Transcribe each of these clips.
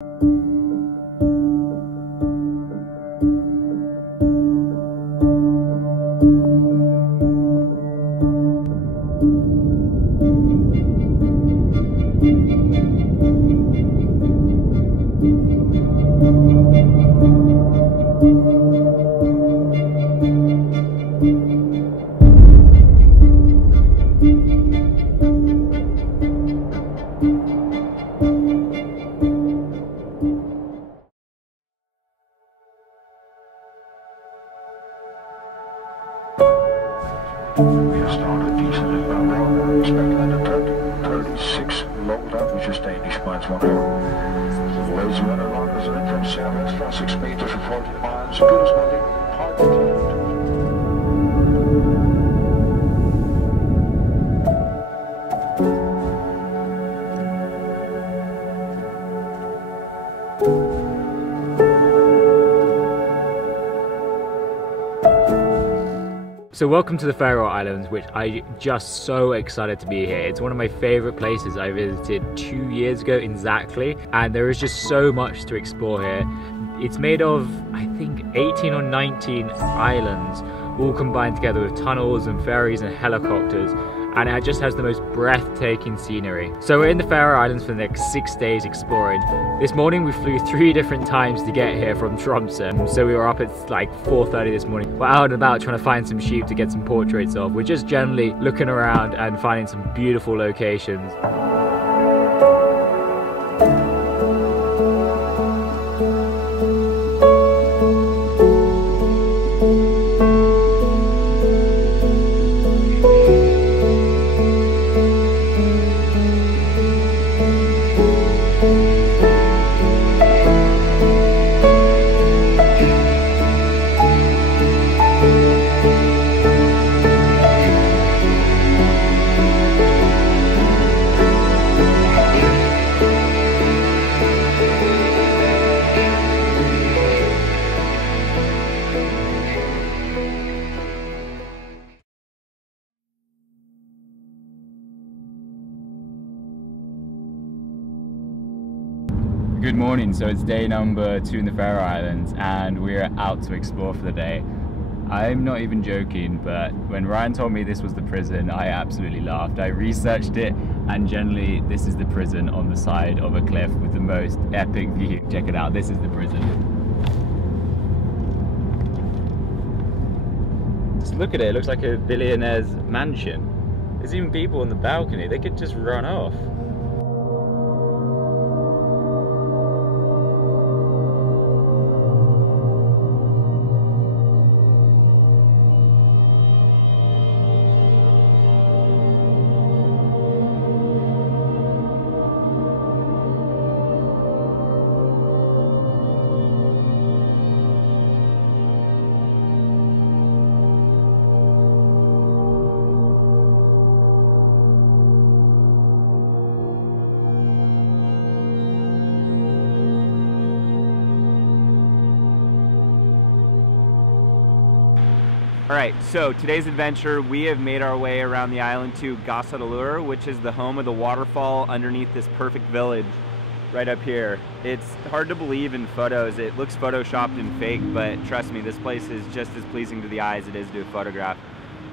We have started decently well, expecting at 36 low down, which is Danish minus 1 hour. Lazy weather longer than from 7 for 6 meters for 40 miles. Good as nothing, hard to climb. So welcome to the Faroe Islands, which I'm just so excited to be here. It's one of my favorite places. I visited 2 years ago exactly, and there is just so much to explore here. It's made of, I think, 18 or 19 islands, all combined together with tunnels and ferries and helicopters, and it just has the most breathtaking scenery. So we're in the Faroe Islands for the next 6 days exploring. This morning we flew 3 different times to get here from Tromsø, so we were up at like 4:30 this morning. We're out and about trying to find some sheep to get some portraits of. We're just generally looking around and finding some beautiful locations. Good morning, so it's day number 2 in the Faroe Islands and we're out to explore for the day. I'm not even joking, but when Ryan told me this was the prison, I absolutely laughed. I researched it, and generally this is the prison on the side of a cliff with the most epic view. Check it out, this is the prison. Just look at it, it looks like a billionaire's mansion. There's even people on the balcony, they could just run off. Alright, so today's adventure, we have made our way around the island to Gasadalur, which is the home of the waterfall underneath this perfect village right up here. It's hard to believe in photos. It looks photoshopped and fake, but trust me, this place is just as pleasing to the eye as it is to a photograph.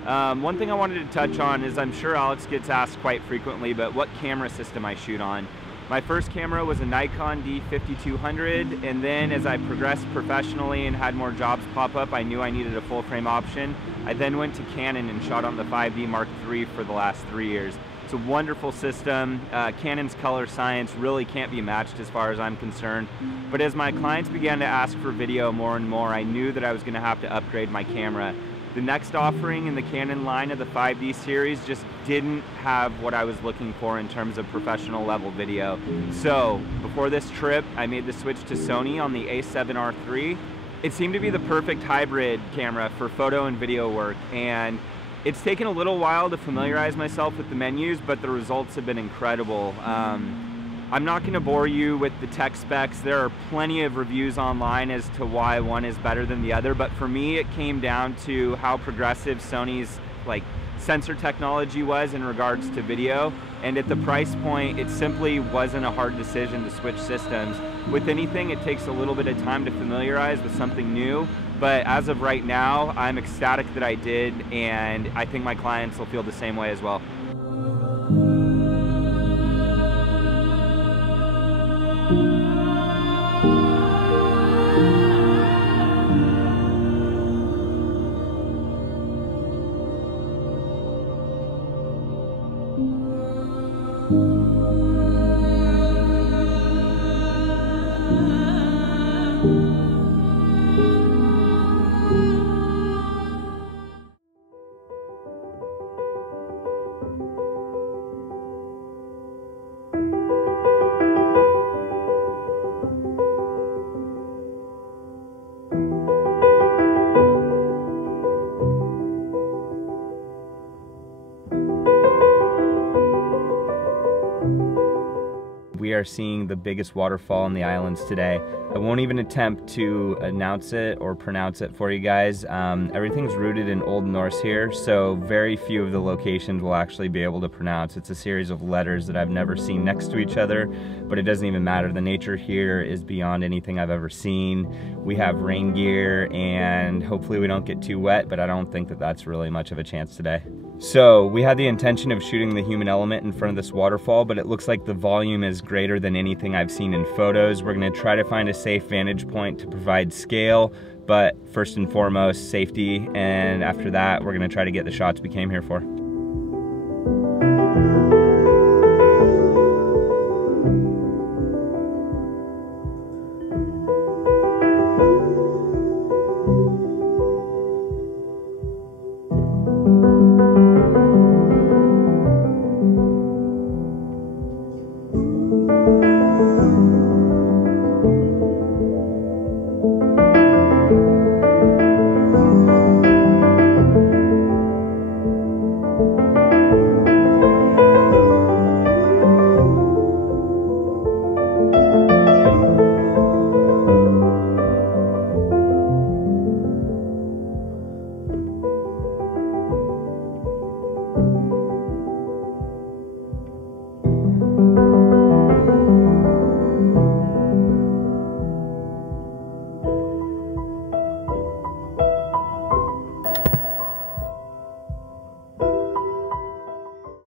One thing I wanted to touch on is, I'm sure Alex gets asked quite frequently, but what camera system I shoot on. My first camera was a Nikon D500, and then as I progressed professionally and had more jobs pop up, I knew I needed a full frame option. I then went to Canon and shot on the 5D Mark III for the last 3 years. It's a wonderful system. Canon's color science really can't be matched as far as I'm concerned. But as my clients began to ask for video more and more, I knew that I was going to have to upgrade my camera. The next offering in the Canon line of the 5D series just didn't have what I was looking for in terms of professional level video. So before this trip, I made the switch to Sony on the A7S III. It seemed to be the perfect hybrid camera for photo and video work, and it's taken a little while to familiarize myself with the menus, but the results have been incredible. I'm not going to bore you with the tech specs. There are plenty of reviews online as to why one is better than the other, but for me it came down to how progressive Sony's sensor technology was in regards to video, And at the price point, it simply wasn't a hard decision to switch systems. With anything, it takes a little bit of time to familiarize with something new, but as of right now, I'm ecstatic that I did, and I think my clients will feel the same way as well. We are seeing the biggest waterfall in the islands today. I won't even attempt to announce it or pronounce it for you guys. Everything's rooted in Old Norse here, so very few of the locations will actually be able to pronounce. It's a series of letters that I've never seen next to each other, but it doesn't even matter. The nature here is beyond anything I've ever seen. We have rain gear, and hopefully we don't get too wet, but I don't think that that's really much of a chance today. So we had the intention of shooting the human element in front of this waterfall, but it looks like the volume is greater than anything I've seen in photos. We're gonna try to find a safe vantage point to provide scale, but first and foremost, safety. And after that, we're gonna try to get the shots we came here for.